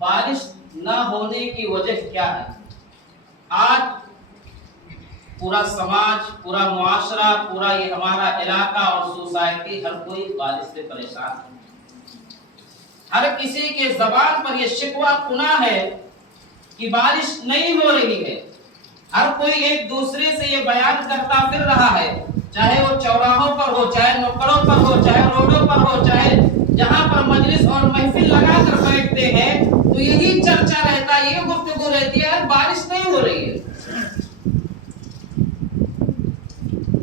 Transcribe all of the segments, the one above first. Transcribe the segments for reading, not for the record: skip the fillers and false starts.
بارش نہ ہونے کی وجہ کیا ہے؟ آج پورا سماج، پورا معاشرہ، پورا یہ ہمارا علاقہ اور سوسائٹی، ہر کوئی بارش سے پریشان ہے۔ ہر کسی کے زبان پر یہ شکوہ کنا ہے کہ بارش نہیں ہو رہی ہے۔ ہر کوئی ایک دوسرے سے یہ بیان کرتا پھر رہا ہے، چاہے وہ چوراہوں پر ہو، چاہے نکڑوں پر ہو، چاہے روڈوں پر ہو، چاہے جہاں پر مجلس اور محفل لگا کر بیٹھتے ہیں تو یہی چرچا رہتا ہے، یہ گفتگو رہتی ہے، بارش نہیں ہو رہی ہے۔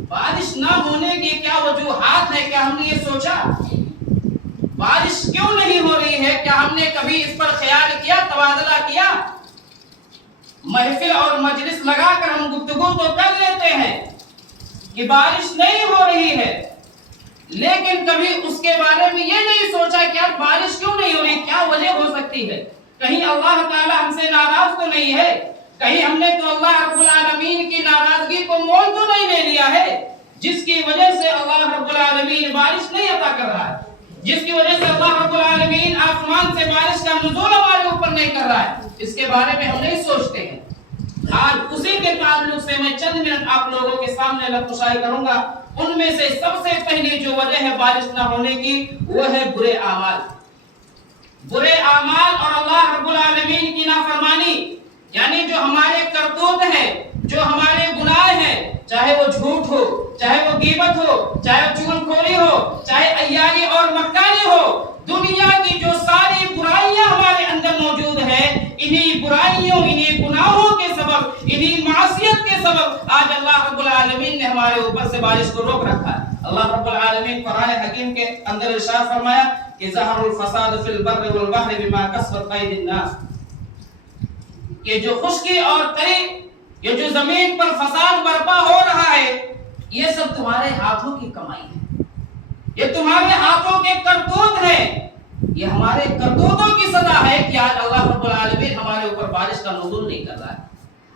بارش نہ ہونے کی کیا وجوہات ہے؟ کیا ہم نے یہ سوچا بارش کیوں نہیں ہو رہی ہے؟ کیا ہم نے کبھی اس پر خیال کیا، تبادلہ کیا؟ محفل اور مجلس لگا کر ہم گفتگو تو کر لیتے ہیں کہ بارش نہیں ہو رہی ہے، لیکن کبھی اس کے بارے میں یہ نہیں سوچا کہ اب بارش کیوں نہیں ہو رہی، کیا وجہ ہو سکتی ہے؟ کہیں اللہ تعالی ہم سے ناراض تو نہیں ہے؟ کہیں ہم نے تو اللہ رب العالمین کی ناراضگی کو مول تو نہیں لے لیا ہے، جس کی وجہ سے اللہ رب العالمین بارش نہیں عطا کر رہا ہے، جس کی وجہ سے اللہ رب العالمین آسمان سے بارش کا نزول ہمارے اوپر نہیں کر رہا ہے؟ اس کے بارے میں ہم نہیں سوچتے ہیں۔ آج اسی کے تعلق سے میں چند منٹ آپ لوگوں کے سامنے لفظ کروں گا۔ ان میں سے سب سے پہلی جو وجہ ہے بارش نہ ہونے کی، وہ ہے برے اعمال۔ برے اعمال اور اللہ رب العالمین کی نافرمانی، یعنی جو ہمارے کرتوت ہیں، جو ہمارے گناہ ہیں، چاہے وہ جھوٹ ہو، چاہے وہ غیبت ہو، چاہے وہ چغل خوری ہو، چاہے عیاری اور مکاری ہو، دنیا کی جو ساری برائیاں ہمارے اندر موجود ہیں، انہی برائیوں، انہی گناہوں کے سبب، انہی معصیت کے سبب آج اللہ رب العالمین نے ہمارے اوپر سے بارش کو روک رکھا ہے۔ اللہ رب العالمین قرآن حکیم کے اندر ارشاد فرمایا کہ ظہر الفساد فی البر والبحر بما کسبت ایدی الناس، کہ جو خشکی اور تری، یہ جو زمین پر فساد برپا ہو رہا ہے، یہ سب تمہارے ہاتھوں کی کمائی ہے، یہ تمہارے ہاتھوں کے کرتوت ہیں، یہ ہمارے کرتوتوں کی سزا ہے کہ آج اللہ رب العالمین ہمارے اوپر بارش کا نزول نہیں کر رہا ہے۔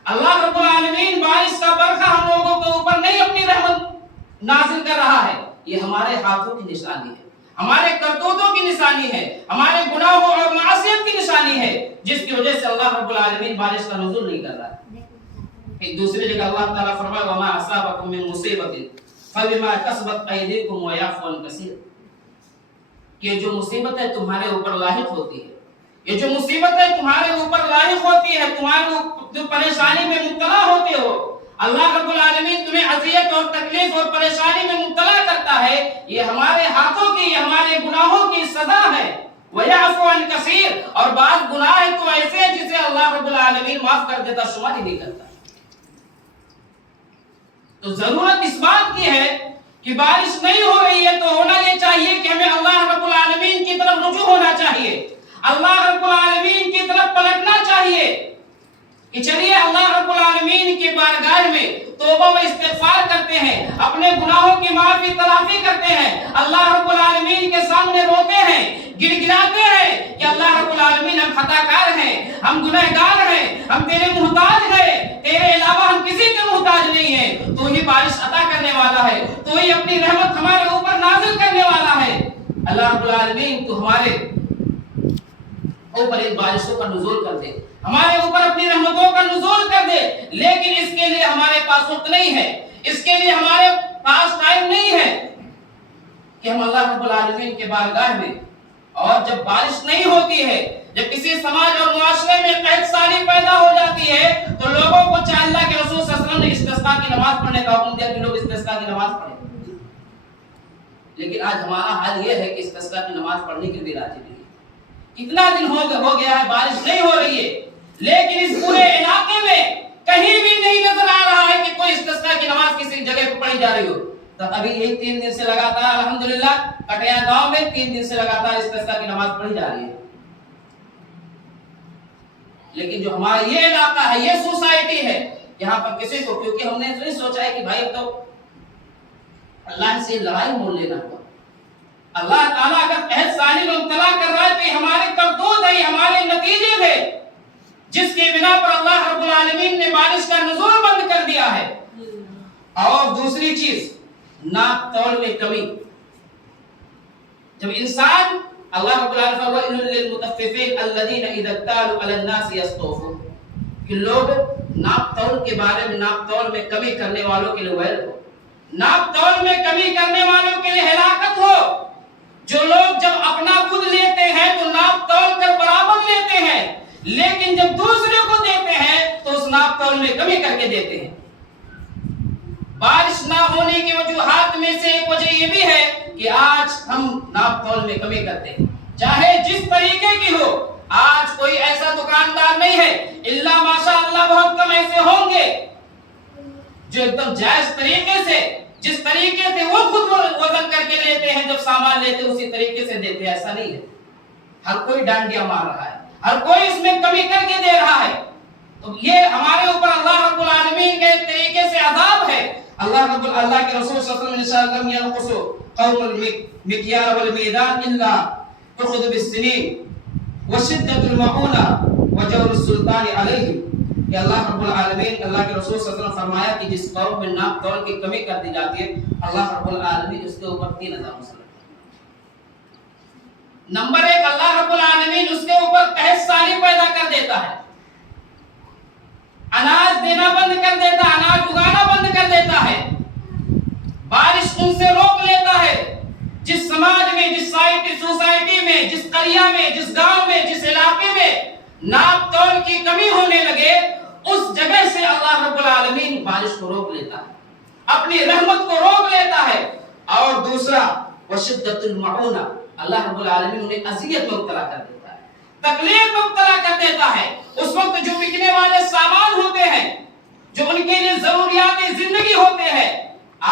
اللہ رب العالمین بارش کا برکھا ہم لوگوں کے اوپر نہیں اپنی رحمت نازل کر رہا ہے، یہ ہمارے ہاتھوں کی نشانی ہے، ہمارے کرتوتوں کی نشانی ہے، ہمارے گناہوں اور معصیت کی نشانی ہے، جس کی وجہ سے اللہ رب العالمین بارش کا نزول نہیں کر رہا ہے۔ ایک دوسری جگہ اللہ تعالیٰ فرمائے وَمَا أَصَابَكُم مِّن مُّصِيبَةٍ فَبِمَا كَسَبَتْ أَيْدِيكُمْ وَيَعْفُو عَن كَثِيرٍ، کہ جو مصیبتیں تمہارے اوپر لاحق ہوتی ہے، یہ جو مصیبتیں تمہارے اوپر لاحق ہوتی ہے، تمہارے جو پریشانی میں مبتلا ہوتے ہو، اللہ رب العالمین تمہیں اذیت اور تکلیف اور پریشانی میں مبتلا کرتا ہے، یہ ہمارے ہاتھوں کی، یہ ہمارے گناہوں کی سزا ہے۔ وَيَعْفُو عَن كَثِيرٍ، اور بعض گناہ تو ایسے ہیں جسے اللہ رب العالمین معاف کر دیتا، شمار ہی نہیں کرتا۔ تو ضرورت اس بات کی ہے کہ بارش نہیں ہو رہی ہے تو ہونا یہ چاہیے کہ ہمیں اللہ رب العالمین کی طرف رجوع ہونا چاہیے، اللہ رب العالمین کی طرف پلٹنا چاہیے کہ چلیے اللہ رب العالمین کی بارگاہ میں توبہ و استغفار کرتے ہیں، اپنے گناہوں کی معافی تلافی کرتے ہیں، اللہ رب العالمین کے سامنے روتے ہیں، گڑ گڑاتے ہیں کہ اللہ رب العالمین ہم خطا کار ہیں، ہم گنہگار ہیں، ہم تیرے محتاج ہیں، تیرے علاوہ ہم کسی کے محتاج نہیں ہیں، تو ہی بارش عطا کرنے والا ہے، تو ہی اپنی رحمت ہمارے اوپر نازل کرنے والا ہے۔ اللہ رب العالمین تو ہمارے اوپر ان بارشوں کا نزول کر دے، ہمارے اوپر اپنی رحمتوں کا نزول کر دے، لیکن اس کے لیے ہمارے پاس وقت نہیں ہے، اس کے لیے ہمارے پاس ٹائم نہیں ہے کہ ہم اللہ رب العالمین کے بارگاہ میں، اور جب بارش نہیں ہوتی ہے، جب کسی سماج اور معاشرے میں قحط سالی پیدا ہو جاتی ہے تو لوگوں کو چاہے اللہ کے رسول صلی اللہ علیہ وسلم نے استسقاء کی نماز پڑھنے کا حکم دیا کہ لوگ استسقاء کی نماز پڑھیں، لیکن آج ہمارا حال یہ ہے کہ استسقاء کی نماز پڑھنے کے بھی راضی نہیں۔ کتنا دن ہو گیا ہے بارش نہیں ہو رہی ہے، لیکن اس پورے علاقے میں کہیں بھی نہیں نظر آ رہا ہے کہ کوئی استسقاء کی نماز کسی جگہ پر پڑھی جا رہی ہو۔ تو ابھی یہی 3 دن سے لگاتار الحمدللہ کٹیا گاؤں میں 3 دن سے لگاتار استسقاء کی نماز پڑھی جا رہی ہے، لیکن جو ہمارا یہ علاقہ ہے، یہ سوسائٹی ہے، یہاں پر کسی کو، کیونکہ ہم نے نہیں سوچا ہے کہ بھائی اب تو اللہ سے لڑائی مول لینا ہوا، اللہ تعالیٰ اگر قحط سالی میں مبتلا کر رہا ہے تو یہ ہمارے کرتوت ہے، ہمارے نتیجے تھے، جس کی بنا پر اللہ رب العالمین نے بارش کا نزول بند کر دیا ہے۔ اور دوسری چیز، ناپ تول میں کمی۔ جب انسان اللہ رب العالمین وَإِلٌّ لِّلْمُطَفِّفِينَ الَّذِينَ إِذَا اكْتَالُوا عَلَى النَّاسِ يَسْتَوْفُونَ کہ لوگ ناپ تول کے بارے میں، ناپ تول میں کمی کرنے والوں کے لیے ویل ہو، ناپ تول میں کمی کرنے والوں کے لیے ہلاکت ہو۔ جو لوگ جب اپنا خود لیتے ہیں تو ناپ تول کر برابر لیتے ہیں، لیکن جب دوسرے کو دیتے ہیں تو اس ناپ تول میں کمی کر کے دیتے ہیں۔ بارش نہ ہونے کی وجوہات میں سے ایک وجہ یہ بھی ہے کہ آج ہم ناپ تول میں کمی کرتے ہیں، چاہے جس طریقے کی ہو۔ آج کوئی ایسا دکاندار نہیں ہے، الا ماشاء اللہ بہت کم ایسے ہوں گے جو ایک دم جائز طریقے سے، جس طریقے سے وہ خود وزن کر کے لیتے ہیں، جب سامان لیتے اسی طریقے سے دیتے ہیں۔ ایسا نہیں ہے، ہر کوئی ڈانڈیا مار رہا ہے، ہر کوئی اس میں کمی کر کے دے رہا ہے۔ تو یہ ہمارے اوپر اللہ رب العالمین کے طریقے سے عذاب ہے۔ اللہ کے رسول صلی اللہ علیہ وسلم نے ينقصوا قوم المكيال والميزان الا تخذ بالسنين وشدة المعونة وجور السلطان عليهم کہ اللہ رب العالمین، اللہ کے رسول صلی اللہ علیہ وسلم فرمایا کہ جس قوم میں ناپ تول کی کمی کر دی جاتی ہے، اللہ رب العالمین اس کے اوپر 3 عذاب مسلط کرتے ہیں۔ نمبر 1، اللہ رب العالمین اس کے اوپر قحط سالی پیدا کر دیتا ہے، اناج دینا بند کر دیتا ہے، اناج اگانا بند کر دیتا ہے، بارش ان سے روک لیتا ہے۔ جس سماج میں، جس سوسائٹی میں، جس قریہ میں، جس گاؤں میں، جس علاقے میں ناپ تول کی کمی ہونے لگے، اس جگہ سے اللہ رب العالمین بارش کو روک لیتا ہے، اپنی رحمت کو روک لیتا ہے۔ اور دوسرا وشدت المعونہ، اللہ رب العالمین انہیں اذیت میں مبتلا کر دیتا ہے، تکلیف میں مبتلا کر دیتا ہے۔ اس وقت جو بکنے والے سامان ہوتے ہیں، جو ان کے لیے ضروریات زندگی ہوتے ہیں،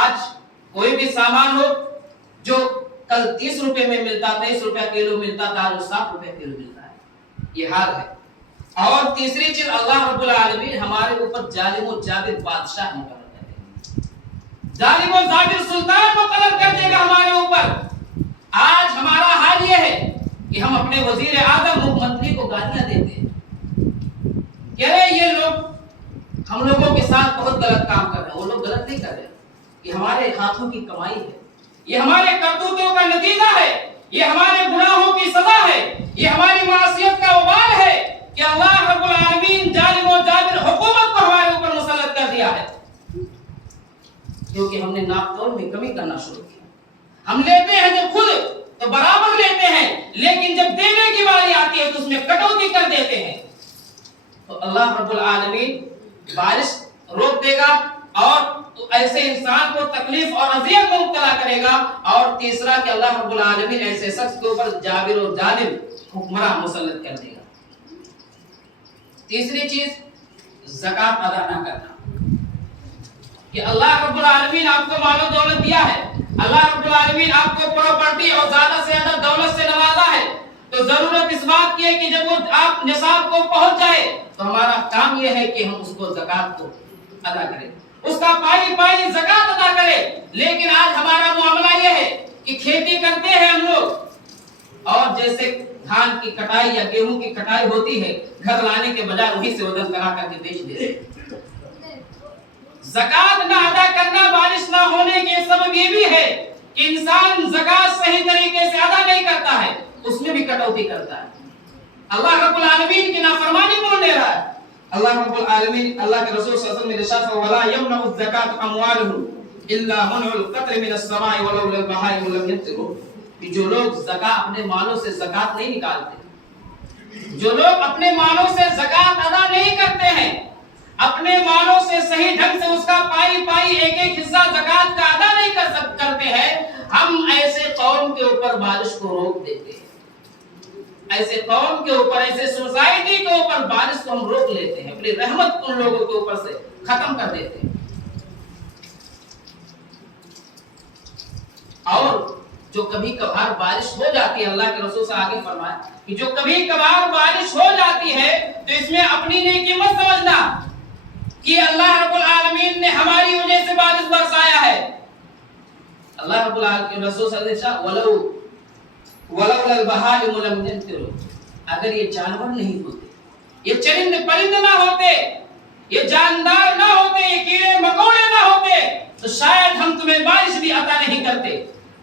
آج کوئی بھی سامان ہو جو کل 30 روپے میں ملتا، 23 روپے کلو ملتا تھا، آج 60 روپے کلو ملتا ہے، یہ حال ہے۔ اور تیسری چیز، اللہ رب العالمین ہمارے اوپر ظالم و جابر بادشاہ مقرر کر دے گا، ظالم و جابر سلطان مقرر کر دے گا ہمارے اوپر۔ آج ہمارا حال یہ ہے کہ ہم اپنے وزیر اعظم، مکھ منتری کو گالیاں دیتے ہیں، کہہ رہے یہ لوگ ہم لوگوں کے ساتھ بہت غلط کام کر رہے ہیں۔ وہ لوگ غلط نہیں کر رہے، یہ ہمارے ہاتھوں کی کمائی ہے، یہ ہمارے کرتوتوں کا نتیجہ ہے، یہ ہمارے گناہوں کی سزا ہے، یہ ہماری معصیت کا وبال ہے کہ اللہ رب العالمین ظالم و جابر حکومت کو ہمارے اوپر مسلط کر دیا ہے، کیونکہ ہم نے ناپ تول میں کمی کرنا شروع کیا۔ ہم لیتے ہیں جب خود تو برابر لیتے ہیں، لیکن جب دینے کی باری آتی ہے تو اس میں کٹوتی کر دیتے ہیں۔ تو اللہ رب العالمین بارش روک دے گا اور ایسے انسان کو تکلیف اور اذیت میں مبتلا کرے گا۔ اور تیسرا کہ اللہ رب العالمین ایسے شخص کے اوپر جابر و ظالم حکمراں مسلط کر دے گا۔ تیسری چیز زکات ادا نہ کرنا، کہ اللہ رب العالمین آپ کو مال و دولت دیا ہے، اللہ رب العالمین آپ کو پراپرٹی اور زیادہ سے زیادہ دولت سے نوازا ہے، تو ضرورت اس بات کی ہے کہ جب وہ آپ نصاب کو پہنچ جائے تو ہمارا کام یہ ہے کہ ہم اس کو زکات کو ادا کریں، اس کا پائی پائی زکات ادا کریں۔ لیکن آج ہمارا معاملہ یہ ہے کہ کھیتی کرتے ہیں ہم لوگ، اور جیسے دھان کی کٹائی یا گیہوں کی کٹائی ہوتی ہے، گھر لانے کے بجائے وہیں سے وزن کرا کر کے بیچ دیتے ہیں۔ زکات نہ ادا کرنا بارش نہ ہونے کے سبب یہ بھی ہے کہ انسان زکات صحیح طریقے سے ادا نہیں کرتا ہے، اس میں بھی کٹوتی کرتا ہے، اللہ رب العالمین کی نافرمانی بول دے رہا ہے۔ اللہ رب العالمین، اللہ کے رسول صلی اللہ علیہ وسلم نے ارشاد فرمایا ولا يمنع الزکات اموالهم الا منع القطر من السماء ولولا البهائم لم يمطروا، کہ جو لوگ زکات اپنے مالوں سے زکات نہیں نکالتے، جو لوگ اپنے مالوں سے زکات ادا نہیں کرتے ہیں، اپنے مالوں سے صحیح ڈھنگ سے اس کا پائی پائی ایک ایک حصہ زکات کا ادا نہیں کرتے ہیں، ہم ایسے قوم کے اوپر بارش کو روک دیتے ہیں، ایسے قوم کے اوپر، ایسے سوسائٹی کے اوپر بارش کو ہم روک لیتے ہیں، اپنی رحمت ان لوگوں کے اوپر سے ختم کر دیتے ہیں۔ اور جو کبھی کبھار بارش ہو جاتی ہے، اللہ کے رسول سے آگے فرمایا کہ جو کبھی کبھار بارش ہو جاتی ہے تو اس میں اپنی نیکی مت سمجھنا کہ اللہ رب العالمین نے ہماری وجہ سے بارش برسایا ہے۔ اللہ رب العالمین رسول صلی اللہ علیہ وسلم ولولا البهائم لم يمطروا، اگر یہ جانور نہیں ہوتے، یہ چرند پرند نہ ہوتے، یہ جاندار نہ ہوتے، یہ کیڑے مکوڑے نہ ہوتے تو شاید ہم تمہیں بارش بھی عطا نہیں کرتے،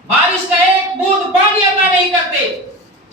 بارش کا ایک بوند پانی عطا نہیں کرتے۔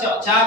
4,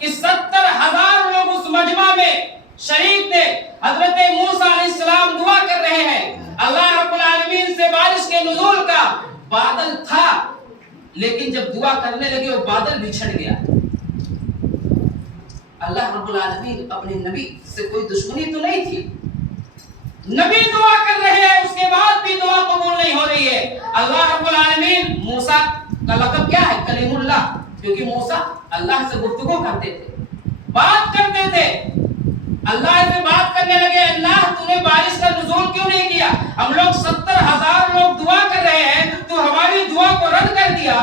کہ 70,000 لوگ اس مجمع میں شریک تھے. حضرت موسیٰ علیہ السلام دعا کر رہے ہیں. اللہ رب العالمین سے بارش کے نزول کا بادل تھا، لیکن جب دعا کرنے لگے وہ بادل بچھڑ گیا. اللہ رب العالمین اپنے نبی سے کوئی دشمنی تو نہیں تھی. نبی دعا کر رہے ہیں، اس کے بعد بھی دعا قبول نہیں ہو رہی ہے. اللہ رب العالمین موسیٰ کا لقب کیا ہے؟ کلیم اللہ، کیونکہ موسیٰ اللہ سے گفتگو کرتے تھے، بات کرتے تھے. اللہ سے بات کرنے لگے، اللہ تو نے بارش کا نزول کیوں نہیں کیا؟ ہم لوگ 70,000 لوگ دعا کر رہے ہیں، تو ہماری دعا کو رد کر دیا.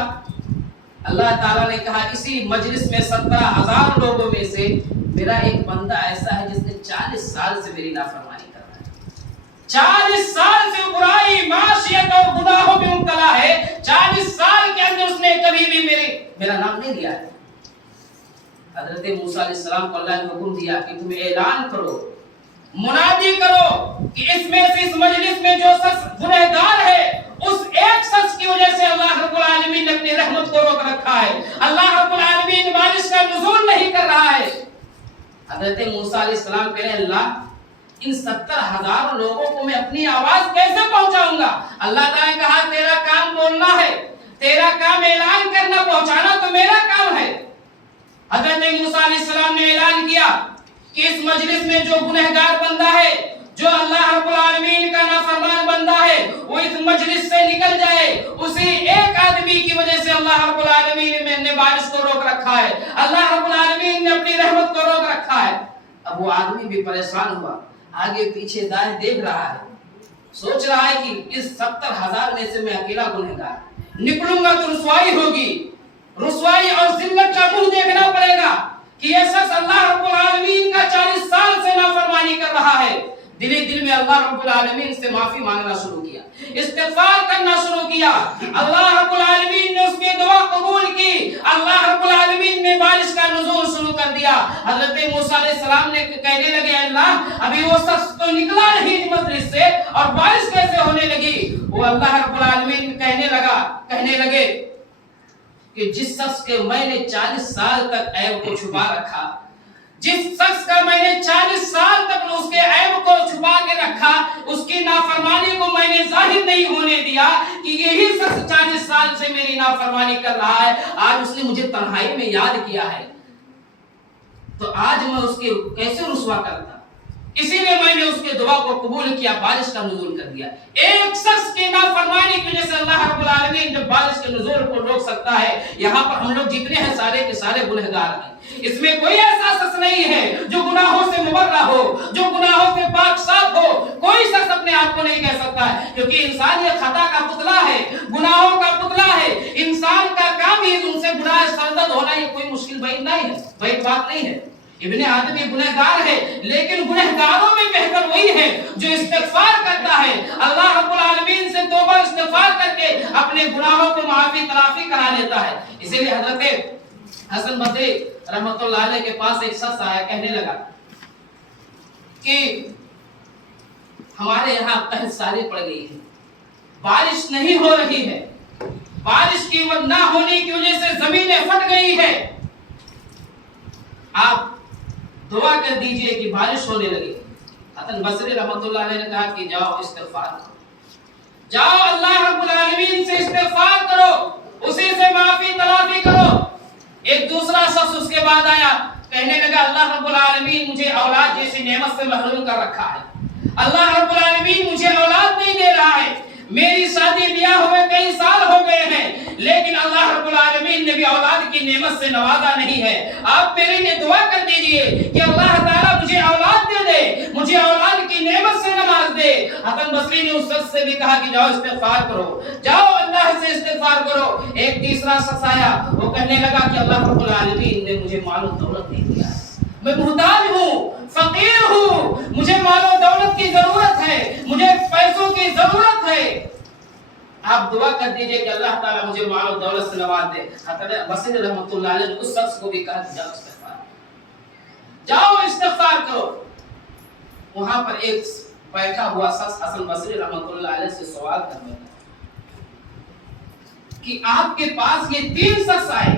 اللہ تعالیٰ نے کہا اسی مجلس میں 70,000 لوگوں میں سے میرا ایک بندہ ایسا ہے جس نے 40 سال سے میری نافرمانی کر رہا ہے. 40 سال سے برائی، معصیت اور گناہوں میں مبتلا ہے. 40 سال کے اندر اس نے کبھی بھی میرا نام نہیں لیا ہے. حضرت موسیٰ علیہ السلام کو اللہ نے حکم دیا کہ تم اعلان کرو، منادی کرو کہ اس میں سے اس مجلس میں جو شخص گنہگار ہے، اس ایک شخص کی وجہ سے اللہ رب العالمین نے اپنی رحمت کو روک رکھا ہے. اللہ رب العالمین بارش کا نزول نہیں کر رہا ہے. حضرت موسیٰ علیہ السلام کہہ رہے اللہ ان 70,000 لوگوں کو میں اپنی آواز کیسے پہنچاؤں گا؟ اللہ تعالیٰ نے کہا تیرا کام بولنا ہے، تیرا کام اعلان کرنا، پہنچانا تو میرا کام ہے. حضرت موسیٰ علیہ السلام نے اعلان کیا کہ اس مجلس میں جو گنہگار بندہ ہے، جو اللہ رب العالمین کا نافرمان بندہ ہے، وہ اس مجلس سے نکل جائے. اسی ایک آدمی کی وجہ سے اللہ رب العالمین نے بارش کو روک رکھا ہے، اللہ رب العالمین نے اپنی رحمت کو روک رکھا ہے. اب وہ آدمی بھی پریشان ہوا، آگے پیچھے دائیں دیکھ رہا ہے، سوچ رہا ہے کہ اس 70,000 میں سے میں اکیلا گنہگار نکلوں گا تو رسوائی ہوگی، رسوائی اور ذلت کا منہ دیکھنا پڑے گا کہ یہ شخص اللہ رب العالمین کا 40 سال سے نافرمانی کر رہا ہے. دل میں اللہ رب العالمین سے معافی مانگنا شروع کیا، استغفار کرنا شروع کیا. اللہ رب العالمین نے اس کی دعا قبول کی. اللہ رب العالمین نے بارش کا نزول شروع کر دیا. حضرت موسیٰ علیہ السلام نے کہنے لگے اللہ ابھی وہ شخص تو نکلا نہیں مجلس سے اور بارش کیسے ہونے لگی؟ وہ اللہ رب العالمین کہنے لگے کہ جس شخص کے میں نے 40 سال تک عیب کو چھپا رکھا، جس شخص کا میں نے 40 سال تک اس کے عیب کو چھپا کے رکھا، اس کی نافرمانی کو میں نے ظاہر نہیں ہونے دیا کہ یہی شخص 40 سال سے میری نافرمانی کر رہا ہے، آج اس نے مجھے تنہائی میں یاد کیا ہے، تو آج میں اس کے کیسے رسوا کرتا؟ اسی لیے میں نے اس کے دعا کو قبول کیا، بارش کا نزول کر دیا. ایک شخص کی نافرمانی کی وجہ سے اللہ رب العالمین جب بارش کے نزول کو روک سکتا ہے. یہاں پر ہم لوگ جتنے ہیں سارے کے سارے گنہگار ہیں. اس میں کوئی ایسا شخص نہیں ہے جو گناہوں سے مبرہ ہو، جو گناہوں سے پاک صاف ہو. کوئی شخص اپنے آپ کو نہیں کہہ سکتا ہے، کیونکہ انسان یہ خطا کا پتلا ہے، گناہوں کا پتلا ہے. انسان کا کام ہی ان سے گناہ سرزد ہونا، یہ کوئی مشکل بات نہیں ہے. ابن آدم یہ گنہگار ہے، لیکن گنہگاروں میں بہتر وہی ہے جو استغفار کرتا ہے، اللہ رب العالمین سے توبہ استغفار کر کے اپنے گناہوں کو معافی تلافی کرا لیتا ہے. اسی لیے حضرت حسن بصری رحمۃ اللہ علیہ کے پاس ایک شخص آیا، کہنے لگا کہ ہمارے یہاں قحط سالی پڑ گئی ہے، بارش نہیں ہو رہی ہے، بارش کی نہ ہونے کی وجہ سے زمینیں پھٹ گئی ہے، آپ دعا کر دیجئے کہ بارش ہونے لگے. حسن بصری رحمۃ اللہ علیہ نے کہا کہ جاؤ استغفار کرو، جاؤ اللہ رب العالمین سے استغفار کرو، اسی سے معافی تلافی کرو. ایک دوسرا شخص اس کے بعد آیا، کہنے لگا اللہ رب العالمین مجھے اولاد جیسی نعمت سے محروم کر رکھا ہے، اللہ رب العالمین مجھے اولاد نہیں دے رہا ہے، میری شادی بیاہ ہوئے کئی سال ہو گئے ہیں، لیکن اللہ رب العالمین نے بھی اولاد کی نعمت سے نوازا نہیں ہے. آپ میرے لیے دعا کر دیجئے کہ اللہ تعالیٰ مجھے اولاد دے دے، مجھے اولاد کی نعمت سے نواز دے. حسن بصری نے اس شخص سے بھی کہا کہ جاؤ استغفار کرو، جاؤ اللہ سے استغفار کرو. ایک تیسرا شخص آیا، وہ کہنے لگا کہ اللہ رب العالمین نے مجھے مال و دولت نہیں دیا، میں محتاج ہوں، فقیر ہوں، مجھے مال و دولت کی ضرورت ہے، مجھے پیسوں کی ضرورت ہے. آپ دعا کر دیجئے کہ اللہ تعالیٰ مجھے مال و دولت سے نواز دے. حضرت بصری رحمۃ اللہ علیہ نے اس شخص کو بھی کہا کہ جاؤ استغفار کرو. وہاں پر ایک بیٹھا ہوا شخص حسن بصری رحمۃ اللہ علیہ سے سوال کرنے لگا کہ آپ کے پاس یہ 3 شخص آئے،